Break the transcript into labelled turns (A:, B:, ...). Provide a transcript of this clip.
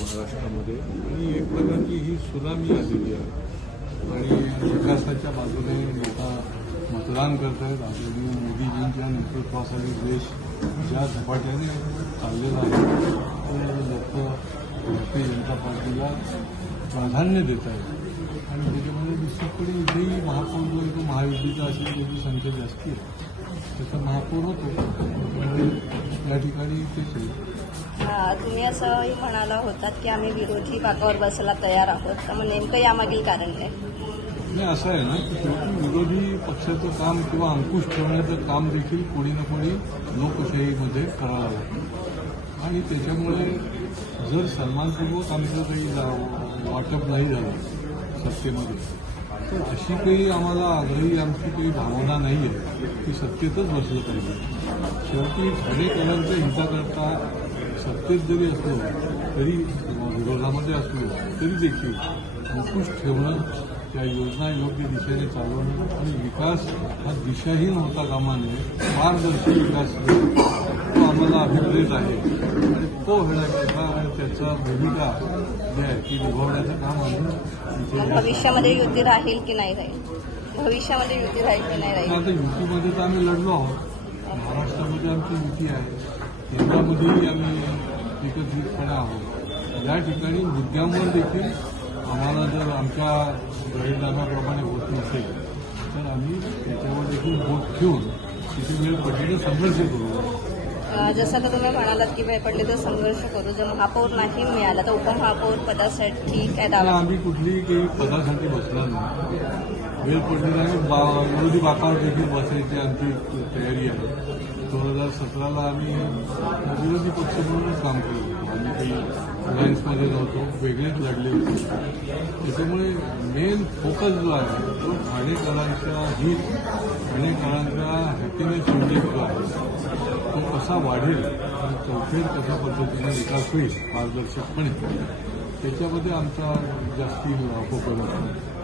A: महाराष्ट्रामध्ये. आणि एक प्रकारची ही सुनामी आलेली आहे. आणि विकासाच्या बाजूने लोका मतदान करत आहेत आदरणीय मोदीजींच्या नेतृत्वाखाली देश ज्या झपाट्याने चाललेला आहे ते लोक भारतीय जनता पार्टीला प्राधान्य देत आहेत आणि त्याच्यामध्ये निश्चितपणे इथेही महापौर जो आहे तो महायुतीचा असेल त्याची संख्या जास्ती आहे. त्याचा महापौर होतो. त्यामुळे या ठिकाणी तेच आहे
B: तुम्ही असंही म्हणाला होतात की आम्ही विरोधी बाकावर बसायला तयार आहोत. तर मग नेमकं यामागील कारण काय?
A: नाही असं आहे ना की शेवटी विरोधी पक्षाचं काम किंवा अंकुश ठेवण्याचं काम देखील कोणी ना कोणी लोकशाहीमध्ये करावं लागतं आणि त्याच्यामुळे जर सन्मानपूर्वक आमचं काही वाटप नाही झालं सत्तेमध्ये तर अशी काही आम्हाला आग्रही आमची काही भावना नाही आहे की सत्तेतच बसलं पाहिजे. शेवटी ठाणेकरांच्या हिताकरता सत्तेत जरी असलो तरी विरोधामध्ये असलो तरी देखील अंकुश ठेवणं त्या योजना योग्य दिशेने चालवणं आणि विकास हा दिशाहीन होता कामा नये पारदर्शी विकास तो आम्हाला अभिप्रेत आहे आणि तो होण्याकरता आणि त्याचा भूमिका जी आहे ती निभावण्याचं काम आम्ही
B: भविष्यामध्ये युती राहील की नाही राहील भविष्यामध्ये युती राहील की नाही राहील
A: आता युतीमध्ये तर आम्ही लढलो आहोत महाराष्ट्रामध्ये आमची युती आहे केंद्रामध्येही आम्ही एकत्रितपणे आहोत या ठिकाणी मुद्द्यांवर देखील आम्हाला जर आमच्या गैरदानाप्रमाणे होत नसेल तर आम्ही त्याच्यावर देखील बोट ठेवून तिथे वेळ पडलेला संघर्ष करू.
B: जसं का तुम्ही म्हणालात की वेळ पडले तर संघर्ष करू. जर महापौर नाही मिळाला तर उपमहापौर पदासाठी काय दावा.
A: आम्ही कुठलीही काही पदासाठी बसणार नाही. वेळ पडलेला आणि बा विरोधी बाकावर देखील बसायची आमची तयारी आहे. दोन हजार सतराला आम्ही विरोधी पक्ष म्हणूनच काम केलं होतं. आम्ही काही अलायन्समध्ये नव्हतो. वेगळेच लढले होते. त्याच्यामुळे मेन फोकस जो आहे तो ठाणेकरांच्या हित ठाणेकरांचा हॅपीनेस इंडेक्स जो आहे तो कसा वाढेल आणि चौफेर कशा पद्धतीने विकास होईल पारदर्शकपणे त्याच्यामध्ये आमचा जास्ती फोकस असतो